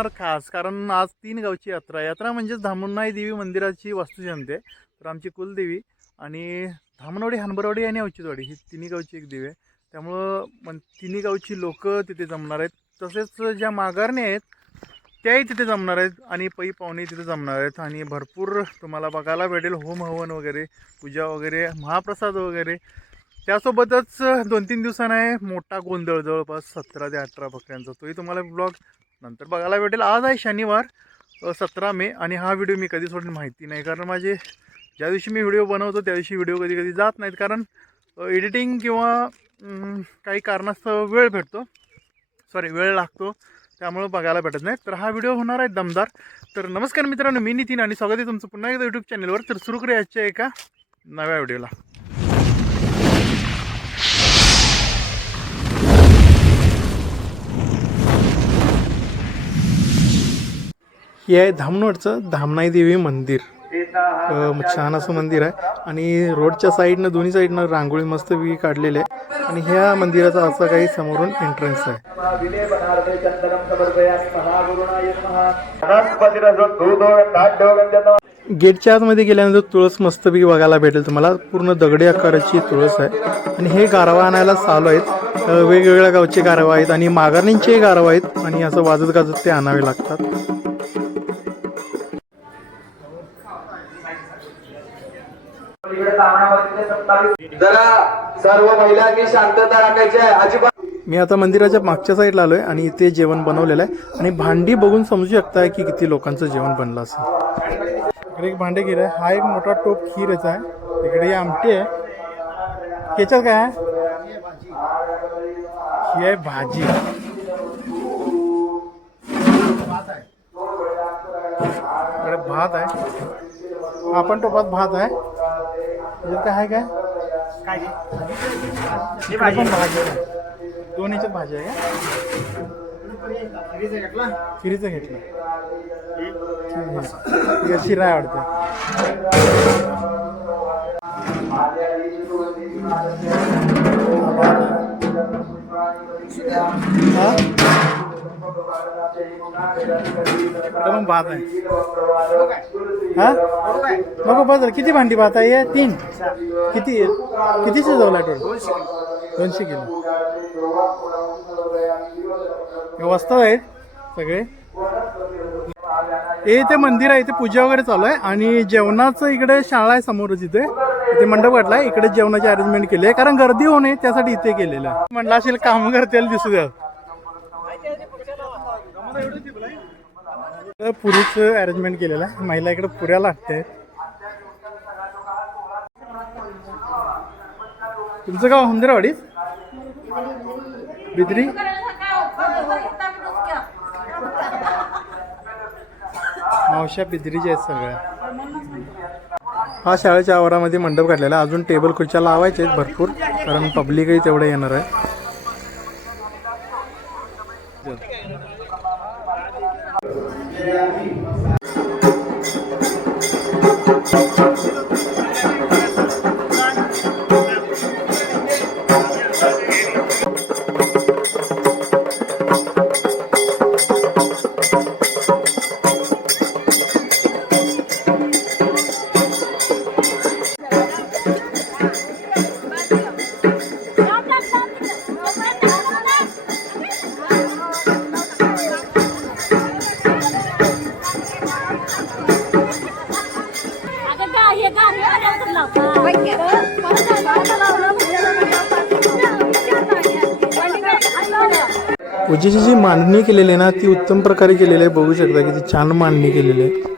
असणार खास कारण आज तीन गावची यात्रा यात्रा म्हणजेच धामणाई देवी मंदिराची वास्तुशांती आहे. तर आमची कुलदेवी आणि धामणवाडी हनबरवाडी आणि औचितवाडी ही तिन्ही गावची एक देवी आहे. त्यामुळं मन तिन्ही गावची लोक तिथे जमणार आहेत. तसेच ज्या माघारणी आहेत त्याही तिथे जमणार आहेत आणि पै पाहुणे तिथे जमणार आहेत. आणि भरपूर तुम्हाला बघायला भेटेल होम हवन वगैरे पूजा वगैरे महाप्रसाद वगैरे. त्यासोबतच दोन तीन दिवसांना आहे मोठा गोंधळ जवळपास सतरा ते अठरा बकऱ्यांचा. तोही तुम्हाला ब्लॉग नंतर बघायला भेटेल. आज आहे शनिवार सतरा मे आणि हा व्हिडिओ मी कधी सोडून माहिती नाही. कारण माझे ज्या दिवशी मी व्हिडिओ बनवतो त्या दिवशी व्हिडिओ कधी कधी जात नाहीत. कारण एडिटिंग किंवा काही कारणास्तव वेळ भेटतो. सॉरी वेळ लागतो. त्यामुळं बघायला भेटत नाही. तर हा व्हिडिओ होणार आहे दमदार. तर नमस्कार मित्रांनो मी नितीन आणि स्वागत आहे तुमचं पुन्हा एकदा यूट्यूब चॅनलवर तर सुरू करूया आजच्या एका नव्या व्हिडिओला. हे आहे धामनोडचं धामनाई देवी मंदिर छान असं मंदिर आहे. आणि रोडच्या साईडनं दोन्ही साईडनं रांगोळी मस्त वेगळी काढलेली आहे. आणि ह्या मंदिराचा असा काही समोरून एंट्रन्स आहे. गेटच्या आतमध्ये गेल्यानंतर तुळस मस्तपैकी बघायला भेटेल तुम्हाला. पूर्ण दगडी आकाराची तुळस आहे. आणि हे गारवा आणायला चालू आहेत. वेगवेगळ्या गावचे गारवा आहेत आणि माघारणींचेही गारवा आहेत. आणि असं वाजत गाजत ते आणावे लागतात. जरा सर्व महिलांनी शांतता राखायची आहे. अजिबात मी आता मंदिराच्या मागच्या साईडला आलोय आणि इथे जेवण बनवलेलं आहे. आणि भांडी बघून समजू शकताय की किती लोकांचं जेवण बनलं असेल. इकडे एक भांडे गेलं. आहे हा एक मोठा टोप खीरचा आहे. इकडे आमटी आहे. ह्याच्यात काय आहे? ही आहे भाजी. इकडे भात आहे. आपण टोपात भात आहे. काय आहे काय? पण भाजी आहे. दोन याच्यात भाजी आहे का? खिरीचं घेतलं? ठीक आहे. शिरा आहे वाटतं. हा? पण भात आहे. हा? नको किती भांडी भात आहे? तीन. किती? किती शिजवला टोटल दोनशे किलो. हे वस्तात आहेत सगळे. हे ते मंदिर आहे. इथे पूजा वगैरे चालू आहे. आणि जेवणाचं इकडे शाळा आहे समोरच इथे. इथे मंडप घातलाय इकडे जेवणाची अरेंजमेंट केली आहे. कारण गर्दी होऊ नये त्यासाठी इथे केलेलं आहे. म्हणलं असेल काम करतील दिसू द्या. पुरीचं अरेंजमेंट केलेलं आहे. महिला इकडे पुऱ्या लागते तुमचं गाव हुंदरावाडी बिद्री? मावश्या बिद्रीच्या आहेत सगळ्या. हा शाळेच्या आवारामध्ये मंडप काढलेला आहे. अजून टेबल खुर्च्या लावायचे आहेत भरपूर कारण पब्लिकही तेवढं येणार आहे. मांडणी केलेली आहे ना ती उत्तम प्रकारे केलेली आहे. बघू शकता किती छान मांडणी केलेली आहे.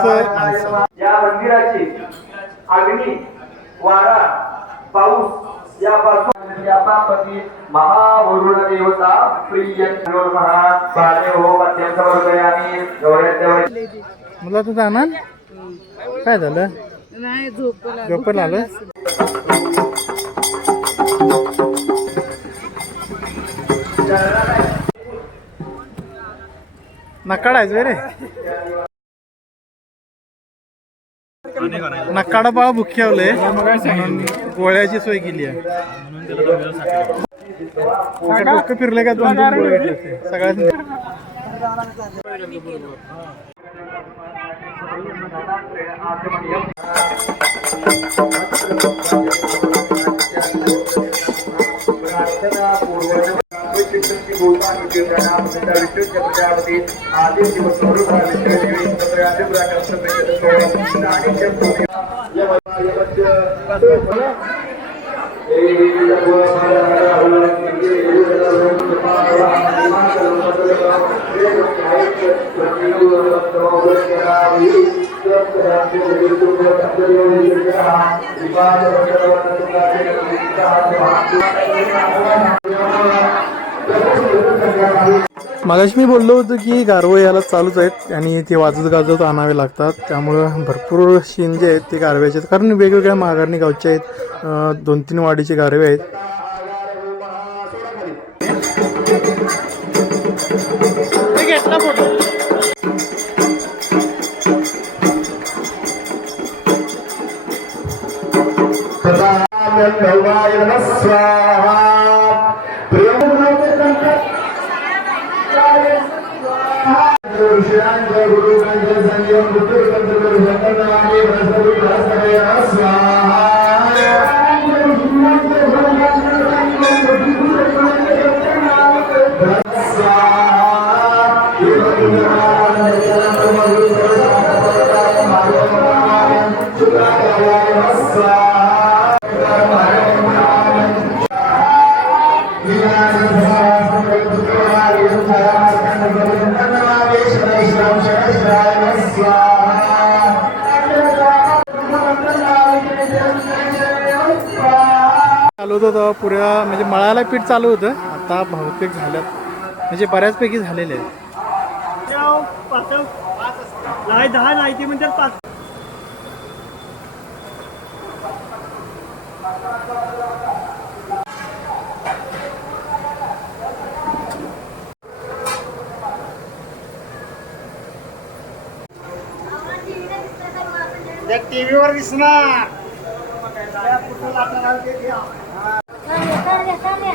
माणसं या मंदिराची अग्नी वारा पाऊस यापासून यापापती महावरुण देवता प्रिय पाणे हो मुला तुझा आनंद काय झालं? नाही झोपला. झोपेला आलं? नकाडायचं रे. नकाडा बाळा भुक्यावलंय पोळ्याची गोळ्याची सोय केली आहे. डोकं फिरले का दोन दोन गोळे घेतले सगळ्यात शिक्षणची मगाशी मी बोललो होतो की गारवे याला चालूच आहेत आणि ते वाजत गाजत आणावे लागतात. त्यामुळं भरपूर शिन जे आहेत ते गारव्याचे आहेत. कारण वेगवेगळ्या माघारणी गावचे आहेत. दोन तीन वाडीचे गारवे आहेत. घेतला फोटो चालू म्हणजे पीठ चालू होतं. आता बहुतेक झाल्यात. म्हणजे बऱ्याचपैकी झालेले आहेत. नाही दहा नाही ते म्हणतात पाच. टीव्हीवर दिसणार चालल्या, चालल्या.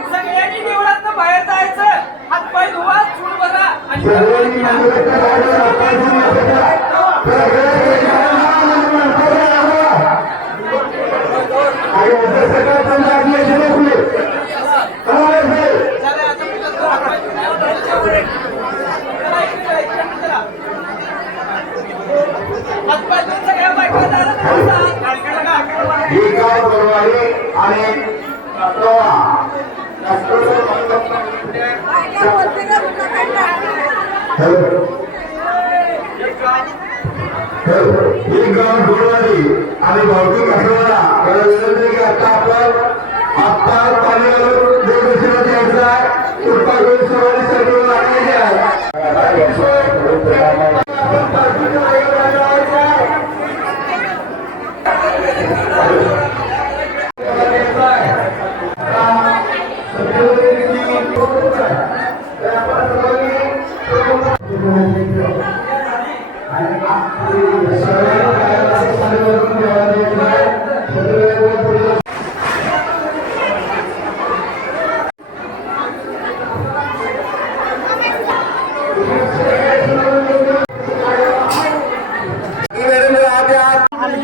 नियोजन देवळात बाहेर जायचं हातपाय धुवा चूल बघा आणि हातपाय धुवून सगळ्या बायका एक गाव डोळवाडी आणि भौतिक आठवडा मला विनंती आहे की आता आपण आता पाणी घालून देवदर्शनात यायचं आहे कृपा करून सर्वांनी सर्व लागायचे आहे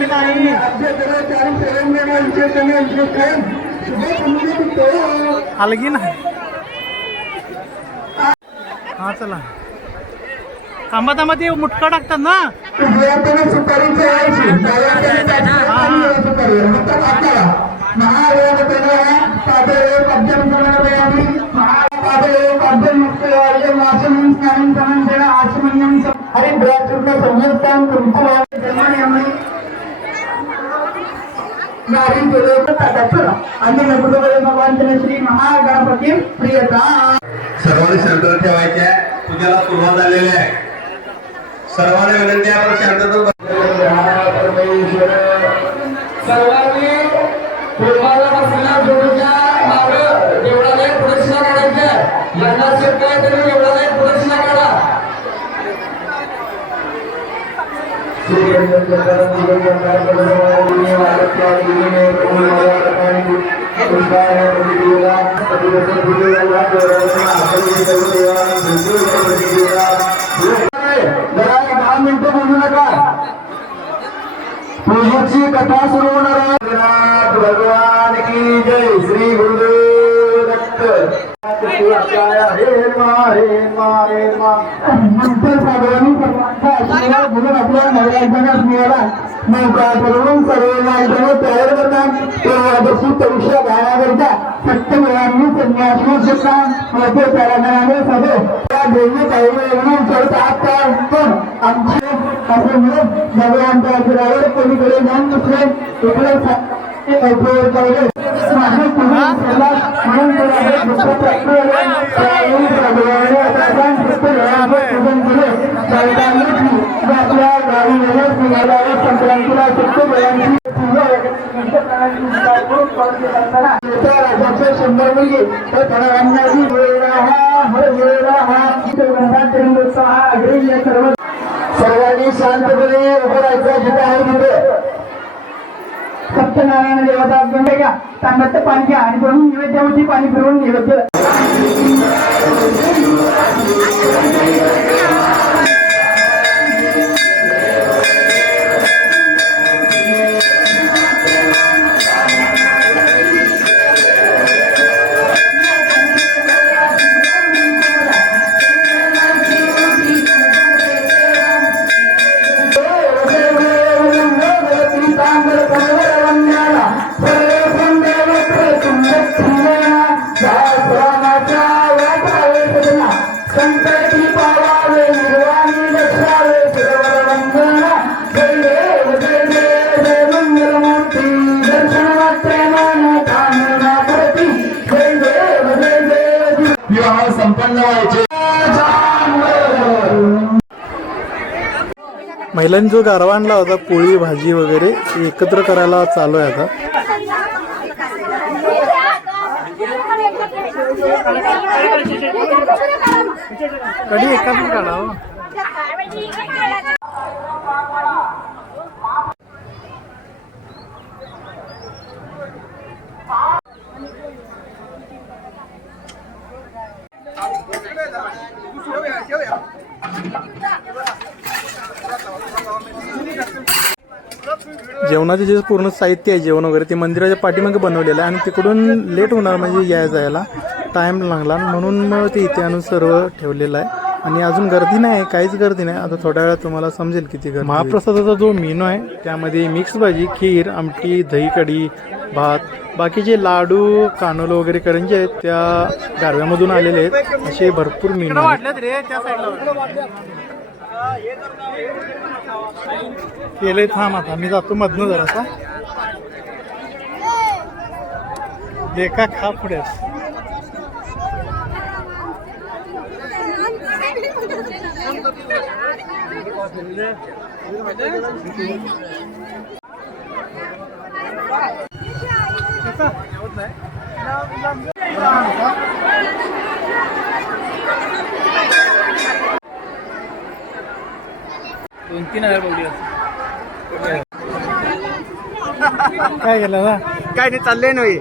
नाही अभ्यर्थनाचारी तेलंगणाचे त्यांचे कायम शुभ अलगी ना हा चला. थांबा थांबा ते मुटका टाकतात ना? विद्यार्थ्यांना सुपारी देणं कुंकुम नारी केलं आणि नकुलकडे भगवान श्री महागणपती प्रियता सर्वांनी शांतता ठेवायची आहे. पूजेला सुरुवात झालेली आहे. सर्वांना विनंती आहे आपण शांतता सर्वांनी पूर्वाला बसलेल्या जोडीच्या मागं देवळाला एक प्रदक्षिणा काढायची आहे. यांना शक्य आहे तरी देवळाला एक प्रदक्षिणा काढा कथा सुरू होणार आहे भगवान की जय श्री गुरुदेव दत्त हे मा हे मा हे मा नंतर सागरांनी सर्वांचा आशीर्वाद नवरात्रास मिळाला. नौका करून सर्व माणसाने तयार करतात तेव्हा जशी परीक्षा घाण्याकरिता सत्यमेवांनी संन्यासी सुद्धा मोठे पराक्रमाने सभे. त्या देवी पाहिजे म्हणून चढत आहात पण आमचे असे म्हणून भगवानच्या आशीर्वादावर कोणीकडे जाऊन दुसरे इकडे उपयोग पाहिजे माझे केला म्हणून तुला हे हो, अग्री या सर्व सर्वांनी शांतपणे उभं राहायचं जिथे आहे तिथे. सत्यनारायण देवता म्हणजे का तांब्याचं पाणी घ्या आणि बनवून नैवेद्यावरती पाणी फिरवून नैवेद्य विवाह संपन्न व्हायचे. महिलांनी जो गारवा आणला होता पोळी भाजी वगैरे एकत्र करायला चालू आहे आता. कधी एकाच काढा हो. जेवणाचे जे पूर्ण साहित्य आहे जेवण वगैरे ते मंदिराच्या पाठीमागे बनवलेलं आहे आणि तिकडून लेट होणार म्हणजे या जायला टाइम लागला म्हणून मग ते इथे आणून सर्व ठेवलेलं आहे. आणि अजून गर्दी नाही काहीच गर्दी नाही. आता थोड्या वेळात तुम्हाला समजेल किती गर्दी महाप्रसादाचा जो मेनू आहे त्यामध्ये मिक्स भाजी खीर आमटी दही कढी भात. बाकीचे लाडू कानोलं वगैरे करंजी आहेत त्या गारव्यामधून आलेले आहेत. असे भरपूर मेनू आहेत. केलंय थांब आता मी जातो मधनं जरासा. लेखा खा पुढे. दोन तीन हजार बघली काय केलं ना काय नाही चाललंय नव्हे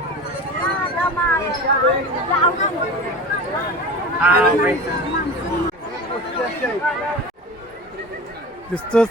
दिसतोच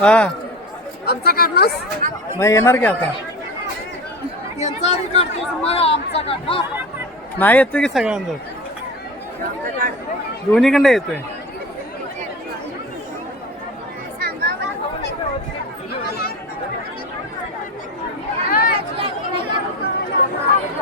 हा. आमचा काढलास? नाही येणार की आता? यांचा आधी काढतोस मग आमचा नाही येतोय की सगळ्यांचा? दोन्हीकडे येतोय.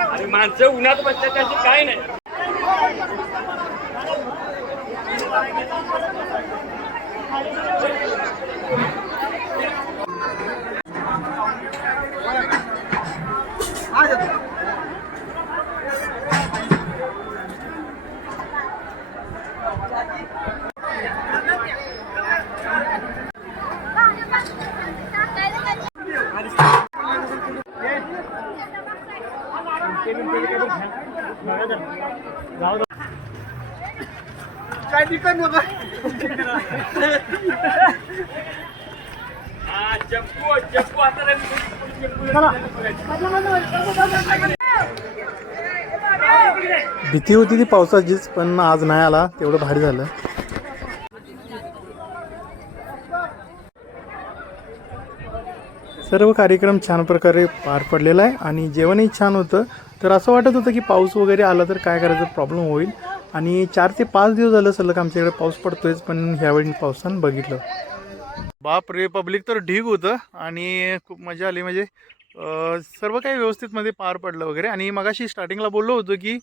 आणि माणसं उन्हात बसतात त्याची काय नाही. काय ठिकाण होतं चप्पू चप्पू आता भीती होती ती पावसाचीच पण आज नाही आला तेवढं भारी झालं. सर्व कार्यक्रम छान प्रकारे पार पडलेला आहे आणि जेवणही छान होतं. तर असं वाटत होतं की पाऊस वगैरे आला तर काय करायचं? प्रॉब्लेम होईल. आणि चार ते पाच दिवस झालं सलग आमच्याकडे पाऊस पडतोयच पण ह्यावेळी पावसानं बघितलं. बाप रे पब्लिक तर ढीग होतं. आणि खूप मजा आली. म्हणजे सर्व काही व्यवस्थितमध्ये पार पडलं वगैरे. आणि मगाशी स्टार्टिंगला बोललो होतो की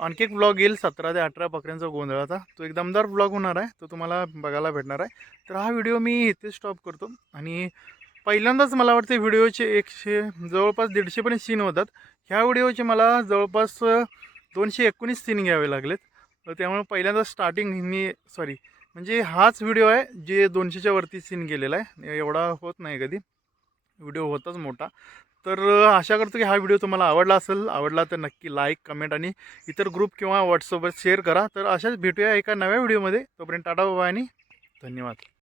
आणखी एक ब्लॉग येईल सतरा ते अठरा बकऱ्यांचा गोंधळाचा. तो एक दमदार ब्लॉग होणार आहे. तो तुम्हाला बघायला भेटणार आहे. तर हा व्हिडिओ मी इथे स्टॉप करतो. आणि पहिल्यांदाच मला वाटते व्हिडिओचे एकशे जवळपास दीडशेपर्यंत सीन होतात. ह्या व्हिडिओचे मला जवळपास दोनशे एकोणीस सीन घ्यावे लागलेत. तर त्यामुळे पहिल्यांदा स्टार्टिंग मी सॉरी म्हणजे हाच व्हिडिओ आहे जे दोनशेच्या वरती सीन गेलेला आहे. एवढा होत नाही कधी. व्हिडिओ होताच मोठा. तर आशा करतो की हा व्हिडिओ तुम्हाला आवडला असेल. आवडला तर नक्की लाईक कमेंट आणि इतर ग्रुप किंवा व्हॉट्सअपवर शेअर करा. तर अशाच भेटूया एका नव्या व्हिडिओमध्ये. तोपर्यंत टाटा बाबा आणि धन्यवाद.